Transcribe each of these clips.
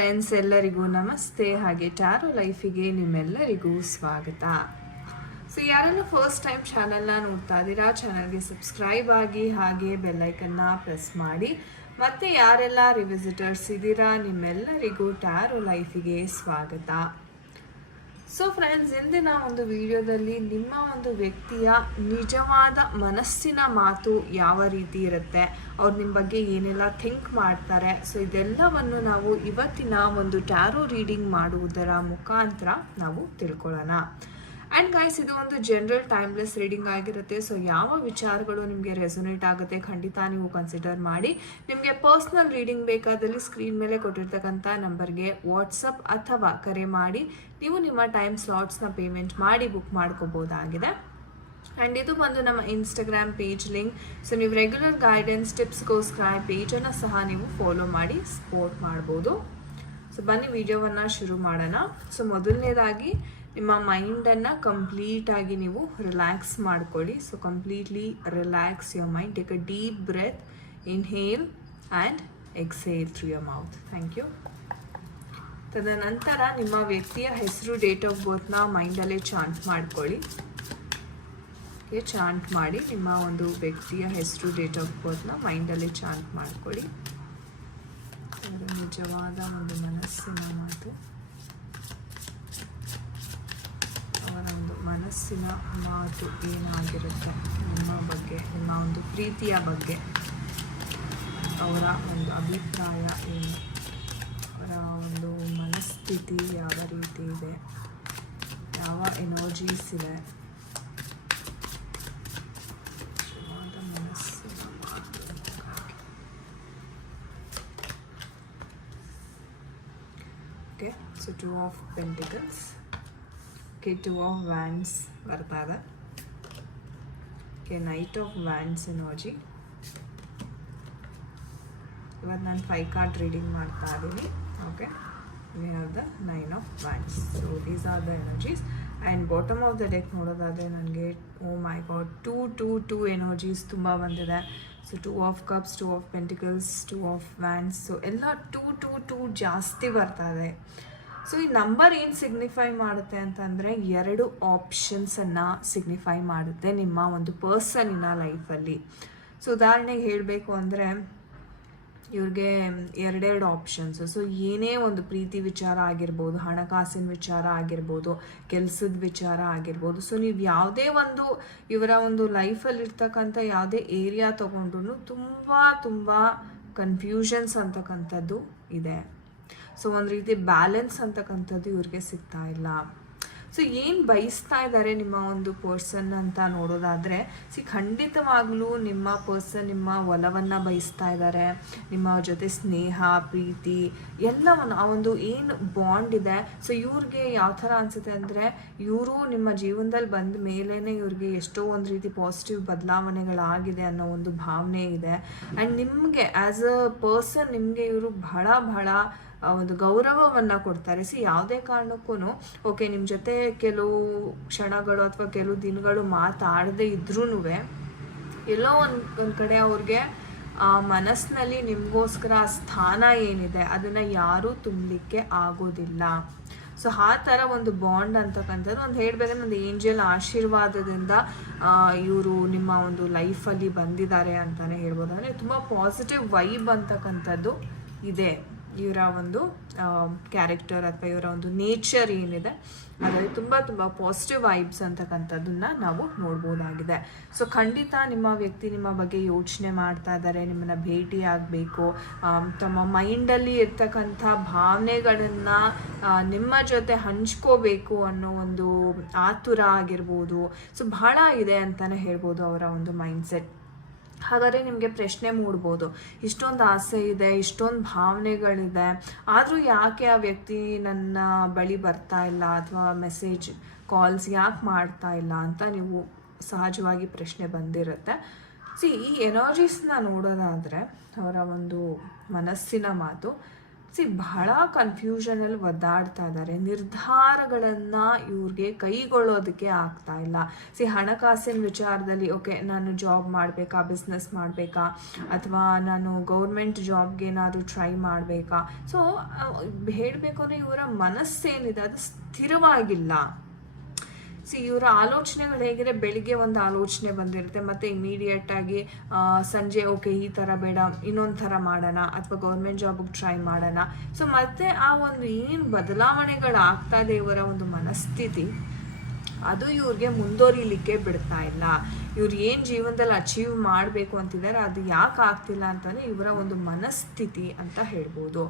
Friends, ಎಲ್ಲರಿಗೂ ನಮಸ್ತೆ. ಹಾಗೆ ಟ್ಯಾರೋ ಲೈಫಿಗೆ ನಿಮ್ಮೆಲ್ಲರಿಗೂ ಸ್ವಾಗತ. ಸೊ ಯಾರೆಲ್ಲ ಫಸ್ಟ್ ಟೈಮ್ ಚಾನಲ್ನ ನೋಡ್ತಾ ಇದ್ದೀರಾ, ಚಾನಲ್ಗೆ ಸಬ್ಸ್ಕ್ರೈಬ್ ಆಗಿ ಹಾಗೆ ಬೆಲ್ಲೈಕನ್ನ ಪ್ರೆಸ್ ಮಾಡಿ. ಮತ್ತು ಯಾರೆಲ್ಲ ರಿವಿಸಿಟರ್ಸ್ ಇದ್ದೀರಾ, ನಿಮ್ಮೆಲ್ಲರಿಗೂ ಟ್ಯಾರೋ ಲೈಫಿಗೆ ಸ್ವಾಗತ. ಸೊ ಫ್ರೆಂಡ್ಸ್, ಇಂದಿನ ಒಂದು ವಿಡಿಯೋದಲ್ಲಿ ನಿಮ್ಮ ಒಂದು ವ್ಯಕ್ತಿಯ ನಿಜವಾದ ಮನಸ್ಸಿನ ಮಾತು ಯಾವ ರೀತಿ ಇರುತ್ತೆ, ಅವ್ರು ನಿಮ್ಮ ಬಗ್ಗೆ ಏನೆಲ್ಲ ಥಿಂಕ್ ಮಾಡ್ತಾರೆ, ಸೊ ಇದೆಲ್ಲವನ್ನು ನಾವು ಇವತ್ತಿನ ಒಂದು ಟ್ಯಾರೋ ರೀಡಿಂಗ್ ಮಾಡುವುದರ ಮುಖಾಂತರ ನಾವು ತಿಳ್ಕೊಳ್ಳೋಣ. ಆ್ಯಂಡ್ ಗೈಸ್, ಇದು ಒಂದು ಜನರಲ್ ಟೈಮ್ಲೆಸ್ ರೀಡಿಂಗ್ ಆಗಿರುತ್ತೆ. ಸೊ ಯಾವ ವಿಚಾರಗಳು ನಿಮಗೆ ರೆಸೊನೇಟ್ ಆಗುತ್ತೆ ಖಂಡಿತ ನೀವು ಕನ್ಸಿಡರ್ ಮಾಡಿ. ನಿಮಗೆ ಪರ್ಸ್ನಲ್ ರೀಡಿಂಗ್ ಬೇಕಾದಲ್ಲಿ ಸ್ಕ್ರೀನ್ ಮೇಲೆ ಕೊಟ್ಟಿರ್ತಕ್ಕಂಥ ನಂಬರ್ಗೆ ವಾಟ್ಸಪ್ ಅಥವಾ ಕರೆ ಮಾಡಿ ನೀವು ನಿಮ್ಮ ಟೈಮ್ ಸ್ಲಾಟ್ಸ್ನ ಪೇಮೆಂಟ್ ಮಾಡಿ ಬುಕ್ ಮಾಡ್ಕೋಬೋದಾಗಿದೆ. ಆ್ಯಂಡ್ ಇದು ಬಂದು ನಮ್ಮ ಇನ್ಸ್ಟಾಗ್ರಾಮ್ ಪೇಜ್ ಲಿಂಕ್. ಸೊ ನೀವು ರೆಗ್ಯುಲರ್ ಗೈಡೆನ್ಸ್ ಟಿಪ್ಸ್ಗೋಸ್ಕರ ಪೇಜನ್ನು ಸಹ ನೀವು ಫಾಲೋ ಮಾಡಿ ಸಪೋರ್ಟ್ ಮಾಡ್ಬೋದು. ಸೊ ಬನ್ನಿ ವಿಡಿಯೋವನ್ನು ಶುರು ಮಾಡೋಣ. ಸೊ ಮೊದಲನೇದಾಗಿ ನಿಮ್ಮ ಮೈಂಡನ್ನು ಕಂಪ್ಲೀಟಾಗಿ ನೀವು ರಿಲ್ಯಾಕ್ಸ್ ಮಾಡ್ಕೊಳ್ಳಿ. So completely relax your mind. Take a deep breath, inhale and exhale through your mouth. Thank you. ತದನಂತರ ನಿಮ್ಮ ವ್ಯಕ್ತಿಯ ಹೆಸರು, ಡೇಟ್ ಆಫ್ ಬರ್ತ್ನ ಮೈಂಡಲ್ಲೇ ಚಾಂಟ್ ಮಾಡ್ಕೊಳ್ಳಿ. ಚಾಂಟ್ ಮಾಡಿ ನಿಮ್ಮ ಒಂದು ವ್ಯಕ್ತಿಯ ಹೆಸರು, ಡೇಟ್ ಆಫ್ ಬರ್ತ್ನ ಮೈಂಡಲ್ಲೇ ಚಾಂಟ್ ಮಾಡ್ಕೊಳ್ಳಿ. ಅವರ ನಿಜವಾದ ಒಂದು ಮನಸ್ಸಿನ ಮಾತು, ಅವರ ಒಂದು ಮನಸ್ಸಿನ ಮಾತು ಏನಾಗಿರುತ್ತೆ ನಿಮ್ಮ ಬಗ್ಗೆ, ನಿಮ್ಮ ಒಂದು ಪ್ರೀತಿಯ ಬಗ್ಗೆ, ಅವರ ಒಂದು ಅಭಿಪ್ರಾಯ ಏನು, ಅವರ ಒಂದು ಮನಸ್ಥಿತಿ ಯಾವ ರೀತಿ ಇದೆ, ಯಾವ ಎನರ್ಜೀಸ್ ಇದೆ, ಮನಸ್ಸಿನ ಮಾತು. Okay, so 2 of Pentacles. Okay, 2 of Wands ಬರ್ತಾ ಇದೆ. Okay, Knight of Wands energy. ಇವತ್ತು ನಾನು 5 ಕಾರ್ಡ್ ರೀಡಿಂಗ್ ಮಾಡ್ತಾ ಇದ್ದೀನಿ. Okay, we have the 9 of Wands. So these are the energies. And bottom of the deck ನೋಡೋದಾದರೆ ನನಗೆ ಓ ಮೈ ಗಾಡ್ 2 ಎನರ್ಜೀಸ್ ತುಂಬ ಬಂದಿದೆ. So 2 of Cups, 2 of Pentacles, 2 of Wands. So ಎಲ್ಲ 2 ಜಾಸ್ತಿ ಬರ್ತಾ ಇದೆ. ಸೊ ಈ ನಂಬರ್ ಏನು ಸಿಗ್ನಿಫೈ ಮಾಡುತ್ತೆ ಅಂತಂದರೆ 2 ಆಪ್ಷನ್ಸನ್ನು ಸಿಗ್ನಿಫೈ ಮಾಡುತ್ತೆ ನಿಮ್ಮ ಒಂದು ಪರ್ಸನಿನ ಲೈಫಲ್ಲಿ. ಸೊ ಉದಾಹರಣೆಗೆ ಹೇಳಬೇಕು ಅಂದರೆ ಇವ್ರಿಗೆ 2 ಆಪ್ಷನ್ಸು. ಸೊ ಏನೇ ಒಂದು ಪ್ರೀತಿ ವಿಚಾರ ಆಗಿರ್ಬೋದು, ಹಣಕಾಸಿನ ವಿಚಾರ ಆಗಿರ್ಬೋದು, ಕೆಲಸದ ವಿಚಾರ ಆಗಿರ್ಬೋದು. ಸೊ ನೀವು ಯಾವುದೇ ಒಂದು ಇವರ ಒಂದು ಲೈಫಲ್ಲಿರ್ತಕ್ಕಂಥ ಯಾವುದೇ ಏರಿಯಾ ತೊಗೊಂಡ್ರು ತುಂಬ ಕನ್ಫ್ಯೂಷನ್ಸ್ ಅಂತಕ್ಕಂಥದ್ದು ಇದೆ. ಸೊ ಒಂದು ರೀತಿ ಬ್ಯಾಲೆನ್ಸ್ ಅಂತಕ್ಕಂಥದ್ದು ಇವ್ರಿಗೆ ಸಿಗ್ತಾ ಇಲ್ಲ. ಸೊ ಏನು ಬಯಸ್ತಾ ಇದ್ದಾರೆ ನಿಮ್ಮ ಒಂದು ಪರ್ಸನ್ ಅಂತ ನೋಡೋದಾದರೆ, ಖಂಡಿತವಾಗ್ಲೂ ನಿಮ್ಮ ಪರ್ಸನ್ ನಿಮ್ಮ ಒಲವನ್ನು ಬಯಸ್ತಾ ಇದ್ದಾರೆ. ನಿಮ್ಮ ಜೊತೆ ಸ್ನೇಹ, ಪ್ರೀತಿ ಎಲ್ಲವನ್ನು, ಆ ಒಂದು ಏನು ಬಾಂಡ್ ಇದೆ. ಸೊ ಇವ್ರಿಗೆ ಯಾವ ಥರ ಅನಿಸುತ್ತೆ ಅಂದರೆ, ಇವರು ನಿಮ್ಮ ಜೀವನದಲ್ಲಿ ಬಂದ ಮೇಲೇ ಇವ್ರಿಗೆ ಎಷ್ಟೋ ಒಂದು ರೀತಿ ಪಾಸಿಟಿವ್ ಬದಲಾವಣೆಗಳಾಗಿದೆ ಅನ್ನೋ ಒಂದು ಭಾವನೆ ಇದೆ. ಆ್ಯಂಡ್ ನಿಮಗೆ ಆ್ಯಸ್ ಅ ಪರ್ಸನ್ ನಿಮಗೆ ಇವರು ಬಹಳ ಒಂದು ಗೌರವವನ್ನು ಕೊಡ್ತಾರೆ. ಯಾವುದೇ ಕಾರಣಕ್ಕೂ ಓಕೆ ನಿಮ್ಮ ಜೊತೆ ಕೆಲವು ಕ್ಷಣಗಳು ಅಥವಾ ಕೆಲವು ದಿನಗಳು ಮಾತಾಡದೇ ಇದ್ರೂ ಎಲ್ಲೋ ಒಂದು ಕಡೆ ಅವ್ರಿಗೆ ಮನಸ್ಸಿನಲ್ಲಿ ನಿಮಗೋಸ್ಕರ ಸ್ಥಾನ ಏನಿದೆ ಅದನ್ನು ಯಾರೂ ತುಂಬಲಿಕ್ಕೆ ಆಗೋದಿಲ್ಲ. ಸೊ ಆ ಥರ ಒಂದು ಬಾಂಡ್ ಅಂತಕ್ಕಂಥದ್ದು ಒಂದು ಹೇಳಬೇಕಂದ್ರೆ ಒಂದು ಏಂಜಲ್ ಆಶೀರ್ವಾದದಿಂದ ಇವರು ನಿಮ್ಮ ಒಂದು ಲೈಫಲ್ಲಿ ಬಂದಿದ್ದಾರೆ ಅಂತಲೇ ಹೇಳ್ಬೋದು. ಅಂದರೆ ತುಂಬ ಪಾಸಿಟಿವ್ ವೈಬ್ ಅಂತಕ್ಕಂಥದ್ದು ಇದೆ ಇವರ ಒಂದು ಕ್ಯಾರೆಕ್ಟರ್ ಅಥವಾ ಇವರ ಒಂದು ನೇಚರ್ ಏನಿದೆ ಅದರಲ್ಲಿ ತುಂಬ ಪಾಸಿಟಿವ್ ವೈಬ್ಸ್ ಅಂತಕ್ಕಂಥದ್ದನ್ನ ನಾವು ನೋಡ್ಬೋದಾಗಿದೆ. ಸೊ ಖಂಡಿತ ನಿಮ್ಮ ವ್ಯಕ್ತಿ ನಿಮ್ಮ ಬಗ್ಗೆ ಯೋಚನೆ ಮಾಡ್ತಾ ಇದ್ದಾರೆ, ನಿಮ್ಮನ್ನು ಭೇಟಿ ಆಗಬೇಕು, ತಮ್ಮ ಮೈಂಡಲ್ಲಿ ಇರ್ತಕ್ಕಂಥ ಭಾವನೆಗಳನ್ನು ನಿಮ್ಮ ಜೊತೆ ಹಂಚ್ಕೋಬೇಕು ಅನ್ನೋ ಒಂದು ಆತುರ ಆಗಿರ್ಬೋದು. ಸೊ ಬಹಳ ಇದೆ ಅಂತಲೇ ಹೇಳ್ಬೋದು ಅವರ ಒಂದು ಮೈಂಡ್ಸೆಟ್. ಹಾಗಾದರೆ ನಿಮಗೆ ಪ್ರಶ್ನೆ ಮೂಡ್ಬೋದು, ಇಷ್ಟೊಂದು ಆಸೆ ಇದೆ, ಇಷ್ಟೊಂದು ಭಾವನೆಗಳಿದೆ, ಆದರೂ ಯಾಕೆ ಆ ವ್ಯಕ್ತಿ ನನ್ನ ಬಳಿ ಬರ್ತಾ ಇಲ್ಲ ಅಥವಾ ಮೆಸೇಜ್ ಕಾಲ್ಸ್ ಯಾಕೆ ಮಾಡ್ತಾ ಇಲ್ಲ ಅಂತ ನೀವು ಸಹಜವಾಗಿ ಪ್ರಶ್ನೆ ಬಂದಿರುತ್ತೆ. ಈ ಎನರ್ಜೀಸ್ನ ನೋಡೋದಾದರೆ ಅವರ ಒಂದು ಮನಸ್ಸಿನ ಮಾತು, ಬಹಳ ಕನ್ಫ್ಯೂಷನಲ್ಲಿ ಒದ್ದಾಡ್ತಾ ಇದ್ದಾರೆ. ನಿರ್ಧಾರಗಳನ್ನು ಇವ್ರಿಗೆ ಕೈಗೊಳ್ಳೋದಕ್ಕೆ ಆಗ್ತಾ ಇಲ್ಲ. ಹಣಕಾಸಿನ ವಿಚಾರದಲ್ಲಿ ಓಕೆ, ನಾನು ಜಾಬ್ ಮಾಡಬೇಕಾ, ಬಿಸ್ನೆಸ್ ಮಾಡಬೇಕಾ, ಅಥವಾ ನಾನು ಗೌರ್ಮೆಂಟ್ ಜಾಬ್ಗೆ ಏನಾದರೂ ಟ್ರೈ ಮಾಡಬೇಕಾ. ಸೊ ಹೇಳಬೇಕು ಅಂದರೆ ಇವರ ಮನಸ್ಸೇನಿದೆ ಅದು ಸ್ಥಿರವಾಗಿಲ್ಲ. ಇವರ ಆಲೋಚನೆಗಳು ಹೇಗಿದೆ, ಬೆಳಿಗ್ಗೆ ಒಂದು ಆಲೋಚನೆ ಬಂದಿರುತ್ತೆ, ಮತ್ತು ಇಮಿಡಿಯೇಟಾಗಿ ಸಂಜೆ ಓಕೆ ಈ ಥರ ಬೇಡ, ಇನ್ನೊಂದು ಥರ ಮಾಡೋಣ, ಅಥವಾ ಗೌರ್ಮೆಂಟ್ ಜಾಬಿಗೆ ಟ್ರೈ ಮಾಡೋಣ. ಸೊ ಮತ್ತೆ ಆ ಒಂದು ಏನು ಬದಲಾವಣೆಗಳಾಗ್ತಾ ಇದೆ ಇವರ ಒಂದು ಮನಸ್ಥಿತಿ, ಅದು ಇವ್ರಿಗೆ ಮುಂದುವರಿಲಿಕ್ಕೆ ಬಿಡ್ತಾ ಇಲ್ಲ. ಇವ್ರು ಏನು ಜೀವನದಲ್ಲಿ ಅಚೀವ್ ಮಾಡಬೇಕು ಅಂತಿದ್ದಾರೆ ಅದು ಯಾಕೆ ಆಗ್ತಿಲ್ಲ ಅಂತಂದರೆ ಇವರ ಒಂದು ಮನಸ್ಥಿತಿ ಅಂತ ಹೇಳ್ಬೋದು.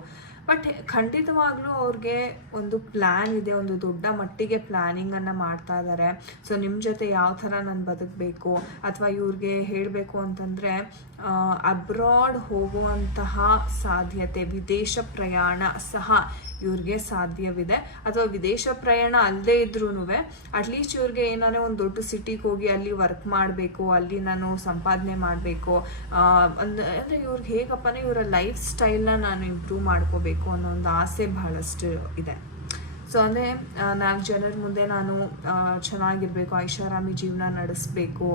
ಬಟ್ ಖಂಡಿತವಾಗ್ಲೂ ಅವ್ರಿಗೆ ಒಂದು ಪ್ಲ್ಯಾನ್ ಇದೆ, ಒಂದು ದೊಡ್ಡ ಮಟ್ಟಿಗೆ ಪ್ಲ್ಯಾನಿಂಗನ್ನು ಮಾಡ್ತಾ ಇದ್ದಾರೆ. ಸೊ ನಿಮ್ಮ ಜೊತೆ ಯಾವ ಥರ ನಾನು ಬದುಕಬೇಕು, ಅಥವಾ ಇವ್ರಿಗೆ ಹೇಳಬೇಕು ಅಂತಂದರೆ ಅಬ್ರಾಡ್ ಹೋಗುವಂತಹ ಸಾಧ್ಯತೆ, ವಿದೇಶ ಪ್ರಯಾಣ ಸಹ ಇವ್ರಿಗೆ ಸಾಧ್ಯವಿದೆ. ಅಥವಾ ವಿದೇಶ ಪ್ರಯಾಣ ಅಲ್ಲದೇ ಇದ್ರೂ ಅಟ್ಲೀಸ್ಟ್ ಇವ್ರಿಗೆ ಏನಾದ್ರೆ ಒಂದು ದೊಡ್ಡ ಸಿಟಿಗೆ ಹೋಗಿ ಅಲ್ಲಿ ವರ್ಕ್ ಮಾಡಬೇಕು, ಅಲ್ಲಿ ನಾನು ಸಂಪಾದನೆ ಮಾಡಬೇಕು, ಅಂದರೆ ಇವ್ರಿಗೆ ಹೇಗಪ್ಪನೇ ಇವರ ಲೈಫ್ ಸ್ಟೈಲ್ನ ನಾನು ಇಂಪ್ರೂವ್ ಮಾಡ್ಕೋಬೇಕು ಅನ್ನೋ ಒಂದು ಆಸೆ ಬಹಳಷ್ಟು ಇದೆ. ಸೊ ಅಂದರೆ 4 ಜನರ ಮುಂದೆ ನಾನು ಚೆನ್ನಾಗಿರಬೇಕು, ಐಷಾರಾಮಿ ಜೀವನ ನಡೆಸಬೇಕು,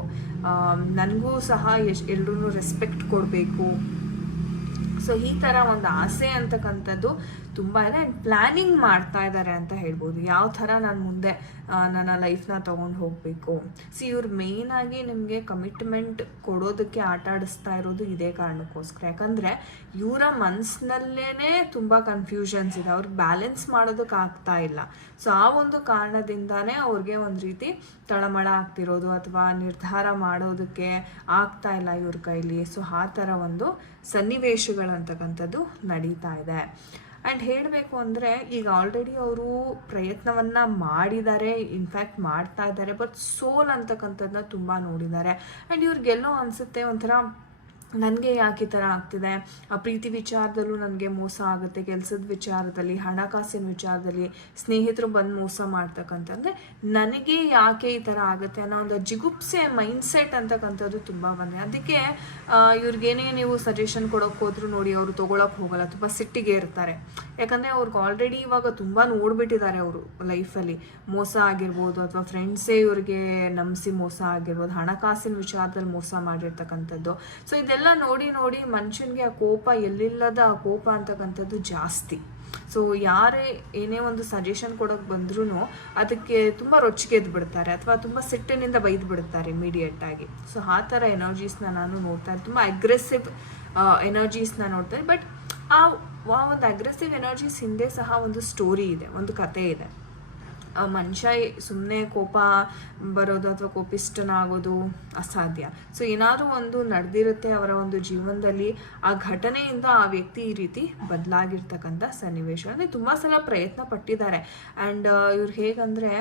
ನನಗೂ ಸಹ ಎಲ್ರೂ ರೆಸ್ಪೆಕ್ಟ್ ಕೊಡಬೇಕು. ಸೊ ಈ ಥರ ಒಂದು ಆಸೆ ಅಂತಕ್ಕಂಥದ್ದು ತುಂಬ ಇದೆ. ಆ್ಯಂಡ್ ಪ್ಲ್ಯಾನಿಂಗ್ ಮಾಡ್ತಾ ಇದ್ದಾರೆ ಅಂತ ಹೇಳ್ಬೋದು, ಯಾವ ಥರ ನಾನು ಮುಂದೆ ನನ್ನ ಲೈಫ್ನ ತೊಗೊಂಡು ಹೋಗಬೇಕು. ಇವ್ರು ಮೇಯ್ನಾಗಿ ನಿಮಗೆ ಕಮಿಟ್ಮೆಂಟ್ ಕೊಡೋದಕ್ಕೆ ಆಟ ಆಡಿಸ್ತಾ ಇರೋದು ಇದೇ ಕಾರಣಕ್ಕೋಸ್ಕರ. ಯಾಕಂದರೆ ಇವರ ಮನಸ್ಸಿನಲ್ಲೇ ತುಂಬ ಕನ್ಫ್ಯೂಷನ್ಸ್ ಇದೆ, ಅವ್ರಿಗೆ ಬ್ಯಾಲೆನ್ಸ್ ಮಾಡೋದಕ್ಕೆ ಆಗ್ತಾ ಇಲ್ಲ. ಸೊ ಆ ಒಂದು ಕಾರಣದಿಂದಾನೇ ಅವ್ರಿಗೆ ಒಂದು ರೀತಿ ತಳಮಳ ಆಗ್ತಿರೋದು, ಅಥವಾ ನಿರ್ಧಾರ ಮಾಡೋದಕ್ಕೆ ಆಗ್ತಾ ಇಲ್ಲ ಇವ್ರ ಕೈಲಿ. ಸೊ ಆ ಥರ ಒಂದು ಸನ್ನಿವೇಶಗಳಂತಕ್ಕಂಥದ್ದು ನಡೀತಾ ಇದೆ. ಆ್ಯಂಡ್ ಹೇಳಬೇಕು ಅಂದರೆ ಈಗ ಆಲ್ರೆಡಿ ಅವರು ಪ್ರಯತ್ನವನ್ನು ಮಾಡಿದ್ದಾರೆ, ಇನ್ಫ್ಯಾಕ್ಟ್ ಮಾಡ್ತಾ ಇದ್ದಾರೆ, ಬಟ್ ಸೋಲ್ ಅಂತಕ್ಕಂಥದ್ದನ್ನ ತುಂಬ ನೋಡಿದ್ದಾರೆ. ಆ್ಯಂಡ್ ಇವ್ರಿಗೆಲ್ಲೋ ಅನಿಸುತ್ತೆ ಒಂಥರ ನನಗೆ ಯಾಕೆ ಈ ಥರ ಆಗ್ತಿದೆ, ಪ್ರೀತಿ ವಿಚಾರದಲ್ಲೂ ನನಗೆ ಮೋಸ ಆಗುತ್ತೆ, ಕೆಲಸದ ವಿಚಾರದಲ್ಲಿ, ಹಣಕಾಸಿನ ವಿಚಾರದಲ್ಲಿ ಸ್ನೇಹಿತರು ಬಂದು ಮೋಸ ಮಾಡ್ತಕ್ಕಂಥದ್ದರೆ ನನಗೆ ಯಾಕೆ ಈ ಥರ ಆಗುತ್ತೆ ಅನ್ನೋ ಒಂದು ಜಿಗುಪ್ಸೆ ಮೈಂಡ್ಸೆಟ್ ಅಂತಕ್ಕಂಥದ್ದು ತುಂಬ ಬಂದಿದೆ. ಅದಕ್ಕೆ ಇವ್ರಿಗೇನೇ ನೀವು ಸಜೆಷನ್ ಕೊಡೋಕೆ ಹೋದ್ರು ನೋಡಿ ಅವರು ತೊಗೊಳಕ್ಕೆ ಹೋಗಲ್ಲ, ತುಂಬ ಸಿಟ್ಟಿಗೆ ಇರ್ತಾರೆ. ಯಾಕಂದರೆ ಅವ್ರಿಗೆ ಆಲ್ರೆಡಿ ಇವಾಗ ತುಂಬ ನೋಡಿಬಿಟ್ಟಿದ್ದಾರೆ ಅವರು ಲೈಫಲ್ಲಿ. ಮೋಸ ಆಗಿರ್ಬೋದು, ಅಥವಾ ಫ್ರೆಂಡ್ಸೇ ಇವ್ರಿಗೆ ನಂಬಿಸಿ ಮೋಸ ಆಗಿರ್ಬೋದು, ಹಣಕಾಸಿನ ವಿಚಾರದಲ್ಲಿ ಮೋಸ ಮಾಡಿರ್ತಕ್ಕಂಥದ್ದು. ಸೊ ಇದೆಲ್ಲ ನೋಡಿ ನೋಡಿ ಮನುಷ್ಯನಿಗೆ ಆ ಕೋಪ, ಎಲ್ಲಿಲ್ಲದ ಆ ಕೋಪ ಅಂತಕ್ಕಂಥದ್ದು ಜಾಸ್ತಿ. ಸೊ ಯಾರೇ ಏನೇ ಒಂದು ಸಜೆಷನ್ ಕೊಡೋಕೆ ಬಂದ್ರೂ ಅದಕ್ಕೆ ತುಂಬ ರೊಚ್ಚಿಗೆದ್ದು ಬಿಡ್ತಾರೆ, ಅಥವಾ ತುಂಬ ಸಿಟ್ಟಿನಿಂದ ಬೈದು ಬಿಡ್ತಾರೆ ಇಮಿಡಿಯೇಟಾಗಿ. ಸೊ ಆ ಥರ ಎನರ್ಜೀಸ್ನ ನಾನು ನೋಡ್ತಾ ಇದ್ದೆ, ತುಂಬ ಅಗ್ರೆಸಿವ್ ಎನರ್ಜೀಸ್ನ ನೋಡ್ತಾರೆ. ಬಟ್ ಆ ಒಂದು ಅಗ್ರೆಸಿವ್ ಎನರ್ಜೀಸ್ ಹಿಂದೆ ಸಹ ಒಂದು ಸ್ಟೋರಿ ಇದೆ, ಒಂದು ಕತೆ ಇದೆ. ಮನುಷ್ಯ ಸುಮ್ಮನೆ ಕೋಪ ಬರೋದು ಅಥವಾ ಕೋಪಿಷ್ಟನಾಗೋದು ಅಸಾಧ್ಯ. ಸೊ ಏನಾದರೂ ಒಂದು ನಡೆದಿರುತ್ತೆ ಅವರ ಒಂದು ಜೀವನದಲ್ಲಿ, ಆ ಘಟನೆಯಿಂದ ಆ ವ್ಯಕ್ತಿ ಈ ರೀತಿ ಬದಲಾಗಿರ್ತಕ್ಕಂಥ ಸನ್ನಿವೇಶ. ಅಂದರೆ ತುಂಬ ಸಲ ಪ್ರಯತ್ನ ಪಟ್ಟಿದ್ದಾರೆ. ಆ್ಯಂಡ್ ಇವ್ರು ಹೇಗಂದರೆ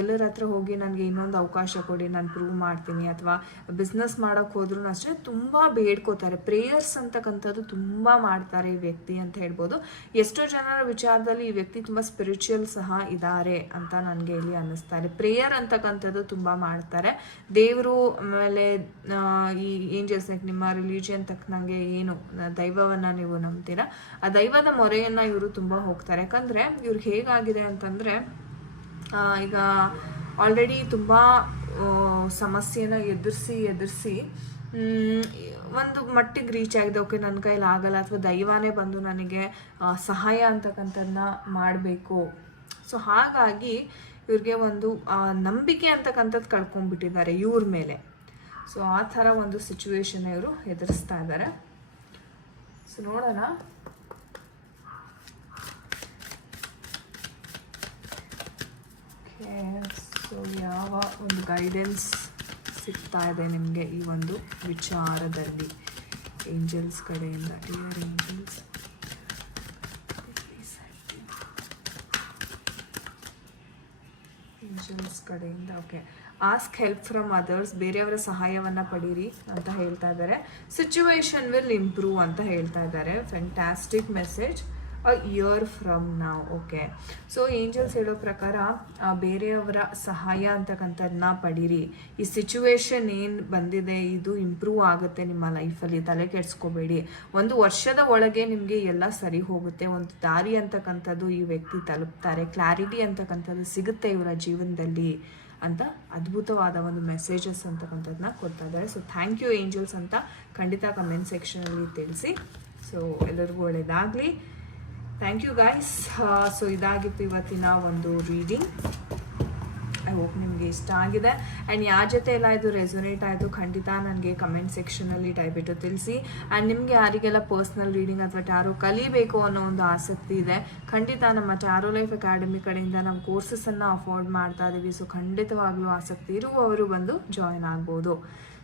ಎಲ್ಲರ ಹತ್ರ ಹೋಗಿ ನನಗೆ ಇನ್ನೊಂದು ಅವಕಾಶ ಕೊಡಿ, ನಾನು ಪ್ರೂವ್ ಮಾಡ್ತೀನಿ, ಅಥವಾ ಬಿಸ್ನೆಸ್ ಮಾಡೋಕ್ಕೆ ಹೋದ್ರೂ ಅಷ್ಟೇ ತುಂಬ ಬೇಡ್ಕೋತಾರೆ. ಪ್ರೇಯರ್ಸ್ ಅಂತಕ್ಕಂಥದ್ದು ತುಂಬ ಮಾಡ್ತಾರೆ ಈ ವ್ಯಕ್ತಿ ಅಂತ ಹೇಳ್ಬೋದು. ಎಷ್ಟೋ ಜನರ ವಿಚಾರದಲ್ಲಿ ಈ ವ್ಯಕ್ತಿ ತುಂಬ ಸ್ಪಿರಿಚುವಲ್ ಸಹ ಇದ್ದಾರೆ ಅಂತ ನನಗೆ ಇಲ್ಲಿ ಅನ್ನಿಸ್ತಾರೆ. ಪ್ರೇಯರ್ ಅಂತಕ್ಕಂಥದ್ದು ತುಂಬ ಮಾಡ್ತಾರೆ. ದೇವರು ಆಮೇಲೆ ಈ ಏಂಜಲ್ಸ್, ನಿಮ್ಮ ರಿಲಿಜಿಯನ್ ತಕ್ಕನಂಗೆ ಏನು ದೈವವನ್ನು ನೀವು ನಂಬ್ತೀರಾ, ಆ ದೈವದ ಮೊರೆಯನ್ನು ಇವರು ತುಂಬ ಹೋಗ್ತಾರೆ. ಯಾಕಂದರೆ ಇವ್ರಿಗೆ ಹೇಗಾಗಿದೆ ಅಂತಂದರೆ ಈಗ ಆಲ್ರೆಡಿ ತುಂಬ ಸಮಸ್ಯೆನ ಎದುರಿಸಿ ಒಂದು ಮಟ್ಟಿಗೆ ರೀಚ್ ಆಗಿದೆ. ಓಕೆ, ನನ್ನ ಕೈಲಿ ಆಗಲ್ಲ, ಅಥವಾ ದೈವನೇ ಬಂದು ನನಗೆ ಸಹಾಯ ಅಂತಕ್ಕಂಥದ್ದನ್ನ ಮಾಡಬೇಕು. ಸೊ ಹಾಗಾಗಿ ಇವ್ರಿಗೆ ಒಂದು ನಂಬಿಕೆ ಅಂತಕ್ಕಂಥದ್ದು ಕಳ್ಕೊಂಡ್ಬಿಟ್ಟಿದ್ದಾರೆ ಇವ್ರ ಮೇಲೆ. ಸೊ ಆ ಥರ ಒಂದು ಸಿಚುವೇಶನ್ ಇವರು ಎದುರಿಸ್ತಾ ಇದ್ದಾರೆ. ಸೊ ನೋಡೋಣ. ಸೊ ಯಾವ ಒಂದು ಗೈಡೆನ್ಸ್ ಸಿಗ್ತಾ ಇದೆ ನಿಮಗೆ ಈ ಒಂದು ವಿಚಾರದಲ್ಲಿ ಏಂಜಲ್ಸ್ ಕಡೆಯಿಂದ? ಡಿಯರ್ ಏಂಜಲ್ಸ್, ಏಂಜಲ್ಸ್ ಕಡೆಯಿಂದ okay, ask help from others, ಬೇರೆಯವರ ಸಹಾಯವನ್ನು ಪಡೀರಿ ಅಂತ ಹೇಳ್ತಾ ಇದ್ದಾರೆ. ಸಿಚುವೇಶನ್ ವಿಲ್ ಇಂಪ್ರೂವ್ ಅಂತ ಹೇಳ್ತಾ ಇದ್ದಾರೆ. Fantastic message. A year from ನಾವು. ಓಕೆ, ಸೊ ಏಂಜಲ್ಸ್ ಹೇಳೋ ಪ್ರಕಾರ ಬೇರೆಯವರ ಸಹಾಯ ಅಂತಕ್ಕಂಥದ್ದನ್ನ ಪಡೀರಿ. ಈ ಸಿಚುವೇಶನ್ ಏನು ಬಂದಿದೆ ಇದು ಇಂಪ್ರೂವ್ ಆಗುತ್ತೆ ನಿಮ್ಮ ಲೈಫಲ್ಲಿ, ತಲೆ ಕೆಡಿಸ್ಕೋಬೇಡಿ. 1 ವರ್ಷದ ಒಳಗೆ ನಿಮಗೆ ಎಲ್ಲ ಸರಿ ಹೋಗುತ್ತೆ. ಒಂದು ದಾರಿ ಅಂತಕ್ಕಂಥದ್ದು ಈ ವ್ಯಕ್ತಿ ತಲುಪ್ತಾರೆ, ಕ್ಲಾರಿಟಿ ಅಂತಕ್ಕಂಥದ್ದು ಸಿಗುತ್ತೆ ಇವರ ಜೀವನದಲ್ಲಿ ಅಂತ ಅದ್ಭುತವಾದ ಒಂದು ಮೆಸೇಜಸ್ ಅಂತಕ್ಕಂಥದ್ದನ್ನ ಕೊಡ್ತಾ ಇದ್ದಾರೆ. ಸೊ ಥ್ಯಾಂಕ್ ಯು ಏಂಜಲ್ಸ್ ಅಂತ ಖಂಡಿತ ಕಮೆಂಟ್ ಸೆಕ್ಷನಲ್ಲಿ ತಿಳಿಸಿ. ಸೊ ಎಲ್ಲರಿಗೂ ಒಳ್ಳೆಯದಾಗಲಿ. Thank you guys. ಸೊ ಇದಾಗಿತ್ತು ಇವತ್ತಿನ ಒಂದು ರೀಡಿಂಗ್. ಐ ಹೋಪ್ ನಿಮಗೆ ಇಷ್ಟ ಆಗಿದೆ. ಆ್ಯಂಡ್ ಯಾರ ಜೊತೆ ಎಲ್ಲ ಇದು ರೆಸೊನೇಟ್ ಆಯಿತು ಖಂಡಿತ ನನಗೆ ಕಮೆಂಟ್ ಸೆಕ್ಷನಲ್ಲಿ ದಯವಿಟ್ಟು ತಿಳಿಸಿ. ಆ್ಯಂಡ್ ನಿಮಗೆ ಯಾರಿಗೆಲ್ಲ ಪರ್ಸ್ನಲ್ ರೀಡಿಂಗ್ ಅಥವಾ ಟ್ಯಾರೋ ಕಲಿಬೇಕು ಅನ್ನೋ ಒಂದು ಆಸಕ್ತಿ ಇದೆ, ಖಂಡಿತ ನಮ್ಮ ಟ್ಯಾರೋ ಲೈಫ್ ಅಕಾಡೆಮಿ ಕಡೆಯಿಂದ ನಾವು ಕೋರ್ಸಸನ್ನು ಅಫೋರ್ಡ್ ಮಾಡ್ತಾ ಇದ್ದೀವಿ. ಸೊ ಖಂಡಿತವಾಗ್ಲೂ ಆಸಕ್ತಿ ಇರುವವರು ಬಂದು ಜಾಯಿನ್ ಆಗ್ಬೋದು.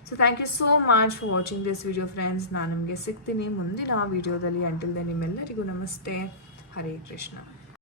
So thank you so much for watching this video friends. ನಾನು ನಿಮಗೆ ಸಿಗ್ತೀನಿ ಮುಂದಿನ ವಿಡಿಯೋದಲ್ಲಿ. ಅಂಟಿಲ್ ದೆನ್ ನಿಮ್ಮೆಲ್ಲರಿಗೂ ನಮಸ್ತೆ. ಹರೇ ಕೃಷ್ಣ.